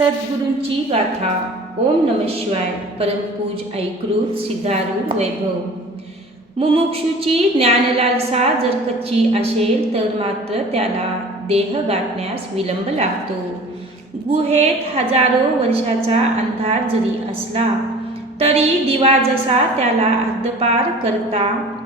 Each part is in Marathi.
सद्गुरूंची गाथा. ओम नम शिवाय. परमपूज ऐकृत सिद्धारूढ वैभव. मुमुक्षुची ज्ञानलालसा जर कच्ची असेल तर मात्र त्याला देह गाठण्यास विलंब लागतो. गुहेत हजारो वर्षाचा अंधार जरी असला तरी दिवा जसा त्याला हद्दपार करता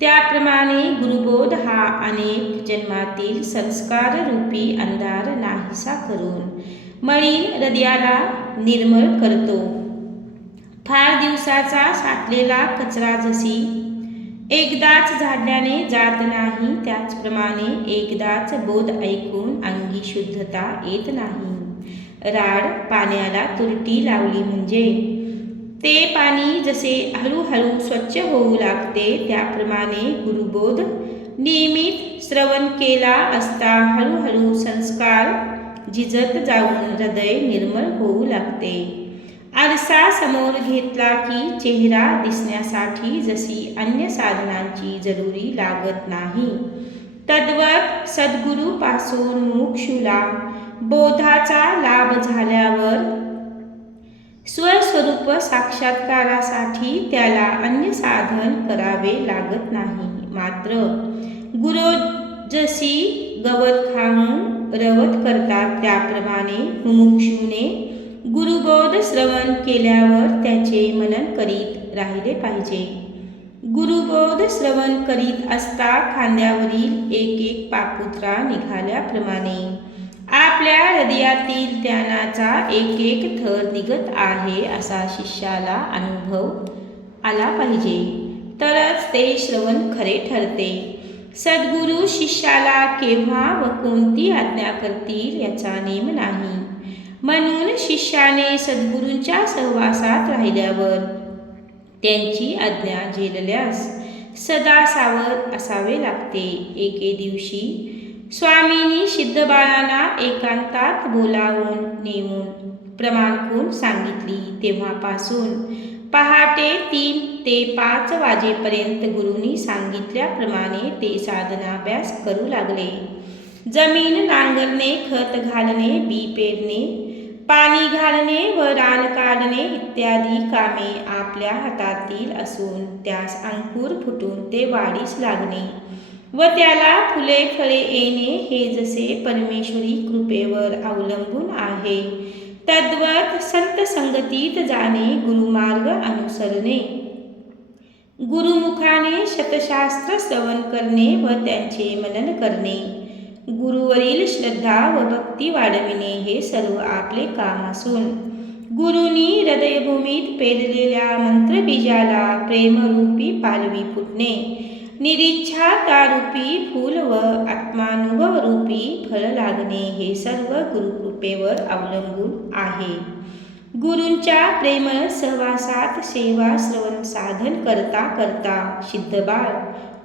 त्याप्रमाणे गुरुबोध हा अनेक जन्मातील संस्काररूपी अंधार नाहीसा करून मळी हृदयाला निर्मळ करतो. फार दिवसाचा साठलेला कचरा जशी एकदाच झाडल्याने जात नाही त्याचप्रमाणे एकदाच बोध ऐकून अंगी शुद्धता येत नाही. राड पाण्याला तुरटी लावली म्हणजे? ते पाणी जसे हळूहळू स्वच्छ होऊ लागते त्याप्रमाणे गुरुबोध नियमित श्रवण केला असता हळूहळू संस्कार झिजत जाऊन हृदय निर्मळ होऊ लागते. आरसा समोर घेतला की चेहरा दिसण्यासाठी जशी अन्य साधनांची जरुरी लागत नाही. तद्वत सद्गुरूपासून मुक्षुला बोधाचा लाभ झाल्यावर स्वस्वरूप साक्षात्कारासाठी त्याला अन्य साधन करावे लागत नाही. मात्र गुरु जशी गवत खाऊन रवत करतात त्याप्रमाणे मुमुक्षूने गुरुबोध श्रवण केल्यावर त्याचे मनन करीत राहिले पाहिजे. गुरुबोध श्रवण करीत असता खांद्यावरील एक एक पापुत्रा निघाल्याप्रमाणे आपल्या हृदयातील ज्ञानाचा एक एक थर निघत आहे असा शिष्याला अनुभव आला पाहिजे. तरच ते श्रवण खरे ठरते. सद्गुरू शिष्याला केव्हा व कोणती आज्ञा करतील याचा नेम नाही. म्हणून शिष्याने सद्गुरूंच्या सहवासात राहिल्यावर त्यांची आज्ञा झेलल्यास सदा सावध असावे लागते. एके दिवशी स्वामींनी सिद्धबाळांना एकांतात बोलावून नेमून प्रमाणकून सांगितली. तेव्हापासून पहाटे तीन ते पाच वाजेपर्यंत गुरुंनी सांगितल्याप्रमाणे ते साधनाभ्यास करू लागले. जमीन नांगरणे खत घालणे बी पेरणे पाणी घालणे व रान काढणे इत्यादी कामे आपल्या हातातील असून त्यास अंकुर फुटून ते वाढीस लागणे व त्याला फुले फळे येणे हे जसे परमेश्वरी कृपेवर अवलंबून आहे. तद्वत संत संगतीत जाणे गुरुमार्ग अनुसरणे. गुरुमुखाने शतशास्त्र श्रवण करणे व त्यांचे मनन करणे. गुरुवरील श्रद्धा व भक्ती वाढविणे हे सर्व आपले काम असून गुरुनी हृदयभूमीत पेरलेल्या मंत्रबीजाला प्रेमरूपी पालवी फुटणे. निरीच्छा फूल व आत्मानुभवरूपी फळ लागणे हे सर्व गुरुकृपेवर अवलंबून आहे. गुरूंच्या प्रेमळ सहवासात सेवा श्रवण साधन करता करता सिद्धबाळ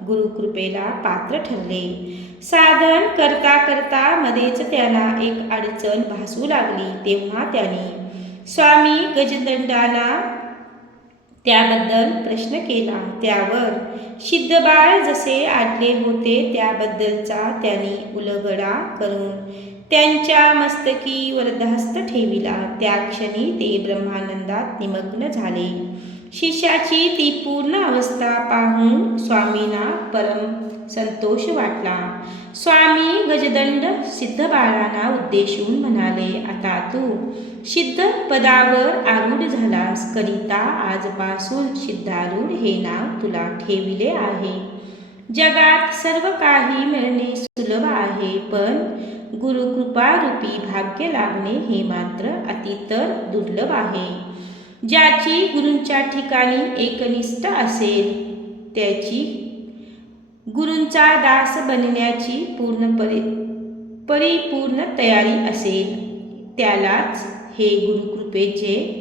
गुरुकृपेला पात्र ठरले. साधन करता करता मध्येच त्याला एक अडचण भासू लागली तेव्हा त्याने स्वामी गजदंडाला त्याबद्दल प्रश्न केला. त्यावर सिद्धबाळ जसे आडले होते त्याबद्दलचा त्यांनी उलगडा करून त्यांच्या मस्तकी वरदहस्त ठेविला. त्या क्षणी ते ब्रह्मानंदात निमग्न झाले. शिष्याची ती पूर्ण अवस्था पाहून स्वामींना परम संतोष वाटला. स्वामी गजदंड सिद्धबाळांना उद्देशून म्हणाले आता तू सिद्ध पदावर आरूढ झालास. करिता आजपासून सिद्धारूढ हे नाव तुला ठेविले आहे. जगात सर्व काही मिळणे सुलभ आहे पण गुरुकृपारूपी भाग्य लाभणे हे मात्र अतितर दुर्लभ आहे. ज्याची गुरूंच्या ठिकाणी एकनिष्ठ असेल त्याची गुरूंचा दास बनण्याची पूर्णपणे परिपूर्ण तयारी असेल त्यालाच हे गुरुकृपेचे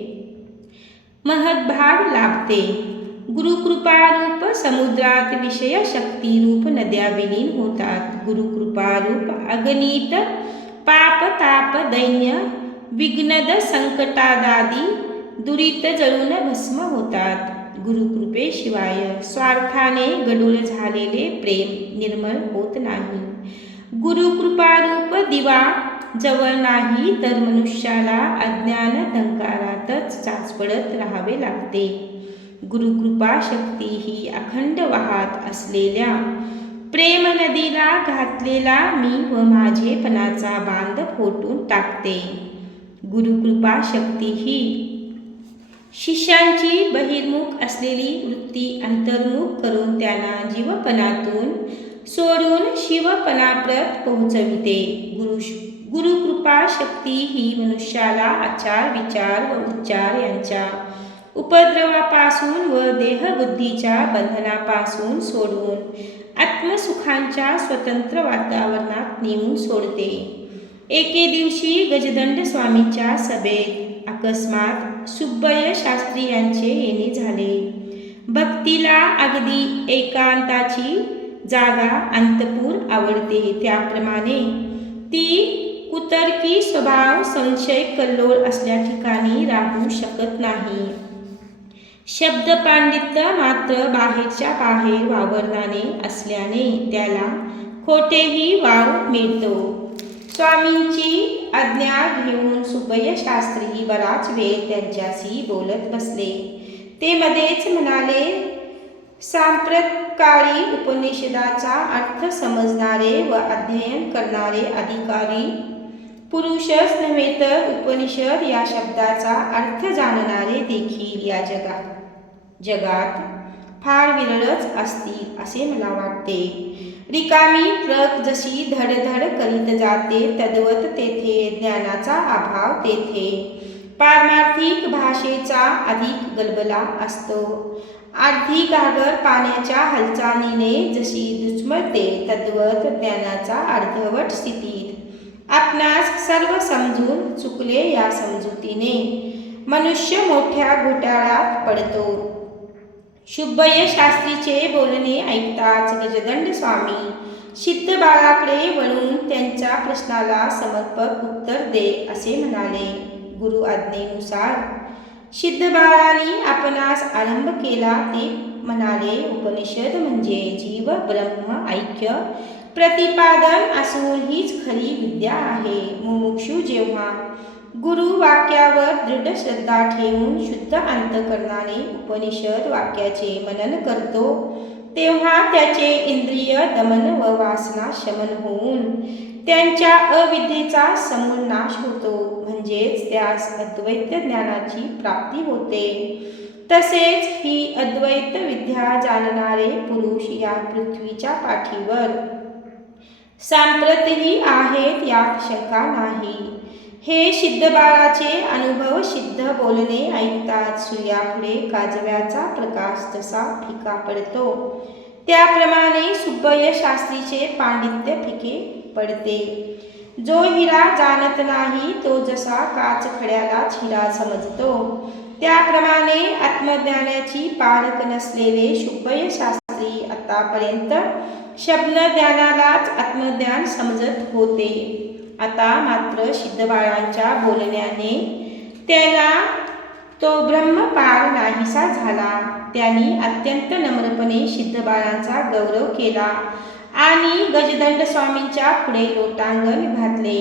महद्भाग लाभते गुरुकृपारूप समुद्रात विषय शक्तीरूप नद्या विलीन होतात. गुरुकृपारूप अगणित पाप ताप दैन्य विघ्नद संकटादादी दुरित जळून भस्म होतात. गुरुकृपेशिवाय स्वार्थाने गडूळ झालेले प्रेम निर्मळ होत नाही. गुरुकृपारूप दिवा जवळ नाही तर मनुष्याला अज्ञान धंकारातच चाचपडत राहावे लागते. गुरुकृपा शक्ती ही अखंड वाहत असलेल्या प्रेम नदीला घातलेला मी व माझेपणाचा बांध फोटून टाकते. गुरुकृपा शक्ती ही शिष्यांची बहिर्मुख असलेली वृत्ती अंतर्मुख करून त्यांना जीवपणातून सोडून शिवपणाप्रत पोहोचविते. गुरु गुरुकृपा शक्ती ही मनुष्याला आचार विचार व उच्चार यांच्या उपद्रवापासून व देहबुद्धीच्या बंधनापासून सोडून आत्मसुखांच्या स्वतंत्र वातावरणात नेऊन सोडते. एके दिवशी गजदंड स्वामींच्या सभेत अकस्मात सुब्बय शास्त्री यांचे येणे झाले. भक्तीला अगदी एकांताची जागा अंतपूर आवडते. त्याप्रमाणे ती कुतर्की स्वभाव संशय कल्लोळ असल्या ठिकाणी राहू शकत नाही. शब्द पांडित्य मात्र बाहेरच्या बाहेर वावरणाने असल्याने त्याला खोटेही वाव मिळतो. स्वामींची आज्ञा घेऊन सुबय शास्त्री बराच वेळ त्यांच्याशी बोलत बसले. ते मध्येच म्हणाले सांप्रतकाळी उपनिषदाचा अर्थ समजणारे व अध्ययन करणारे अधिकारी पुरुषच नव्हे तर उपनिषद या शब्दाचा अर्थ जाणणारे देखील या जगात. जगात फार विरळच असतील असे मला वाटते. रिकामी ट्रक जशी धडधड करीत जाते तद्वत तेथे ज्ञानाचा अभाव तेथे. पारमार्थिक भाषेचा अधिक गलबला असतो. अर्धी गागर पाण्याच्या हालचालीने जशी दुचमळते तद्वत ज्ञानाचा अर्धवट स्थितीत. आपणास सर्व समजून चुकले या समजुतीने. मनुष्य मोठ्या घोटाळ्यात पडतो. शुभय शास्त्रीचे बोलणे ऐकताच गजदंड स्वामी सिद्ध बाळाकडे वळून त्यांच्या प्रश्नाला समर्पक उत्तर दे असे म्हणाले. गुरु आज्ञेनुसार. सिद्ध बाळाने आपणास आरंभ केला ते म्हणाले. उपनिषद म्हणजे जीव ब्रह्म ऐक्य. प्रतिपादन असून हीच खरी विद्या आहे. मुमुक्षू जेव्हा गुरु वाक्यावर दृढ श्रद्धा ठेवून शुद्ध अंतकरणाने उपनिषद वाक्याचे मनन करतो तेव्हा त्याचे इंद्रिय दमन व वासना शमन होऊन त्यांच्या अविद्येचा समूळ नाश होतो. म्हणजेच त्यास अद्वैत ज्ञानाची प्राप्ती होते. तसेच ही अद्वैत विद्या जाणणारे पुरुष या पृथ्वीच्या पाठीवर. सांप्रतही आहेत यात शंका नाही. हे सिद्ध बाळाचे अनुभव सिद्ध बोलणे ऐकतात सूर्यापुढे काजव्याचा प्रकाश जसा फिका पडतो. त्याप्रमाणे सुब्बय शास्त्रीचे पांडित्य फिके पडते. जो हिरा जाणत नाही तो जसा काच खड्यालाच हिरा समजतो. त्याप्रमाणे आत्मज्ञानाची पारक नसलेले सुब्बय शास्त्री आतापर्यंत शब्दज्ञानालाच आत्मज्ञान समजत होते. आता मात्र सिद्धबाळांच्या बोलण्याने त्याला तो ब्रह्मपार नाहीसा झाला. त्यांनी अत्यंत नम्रपणे सिद्धबाळांचा गौरव केला आणि गजदंड स्वामींच्या पुढे लोटांगण घातले.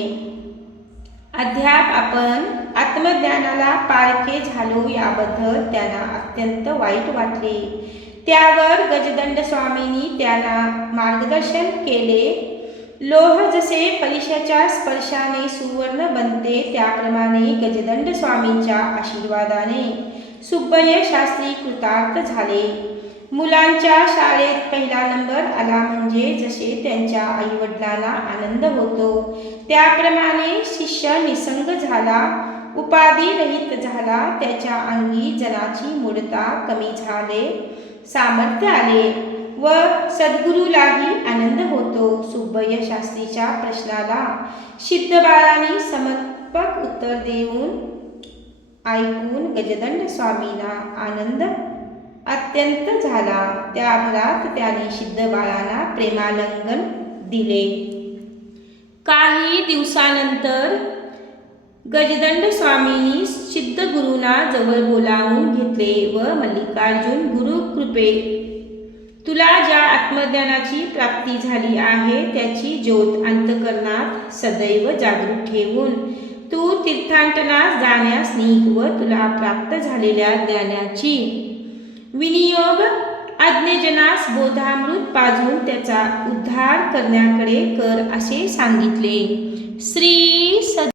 अद्याप आपण आत्मज्ञानाला पारखे झालो याबद्दल त्यांना अत्यंत वाईट वाटले. त्यावर गजदंड स्वामींनी त्याला मार्गदर्शन केले. लोह जसे पैशाच्या स्पर्शाने सुवर्ण बनते त्याप्रमाणे गजदंड स्वामींच्या आशीर्वादाने. सुब्बय शास्त्री कृतार्थ झाले. मुलांच्या शाळेत पहिला नंबर आला म्हणजे जसे त्यांच्या आईवडिलांना आनंद होतो त्याप्रमाणे शिष्य निसंग झाला उपाधी रहित झाला त्याच्या अंगी जनाची मूढता कमी झाले सामर्थ्य आले. व सद्गुरूलाही आनंद होतो सुब्बय शास्त्रीच्या प्रश्नाला. सिद्धबाळांनी समर्पक उत्तर देऊन ऐकून गजदंड स्वामींना आनंद अत्यंत झाला. त्या भरात त्याने सिद्धबाळांना प्रेमालंगन दिले. काही दिवसानंतर गजदंड स्वामींनी सिद्ध सिद्धगुरूंना जवळ बोलावून घेतले व मल्लिकार्जुन गुरुकृपे तुला ज्या आत्मज्ञानाची प्राप्ती झाली आहे त्याची ज्योत अंतकरणात सदैव जागरूक ठेवून. तू तीर्थांटनास जाण्यास निघ व तुला प्राप्त झालेल्या ज्ञानाची विनियोग आज्ञेजनास बोधामृत पाजून त्याचा उद्धार करण्याकडे कर असे सांगितले. श्री सद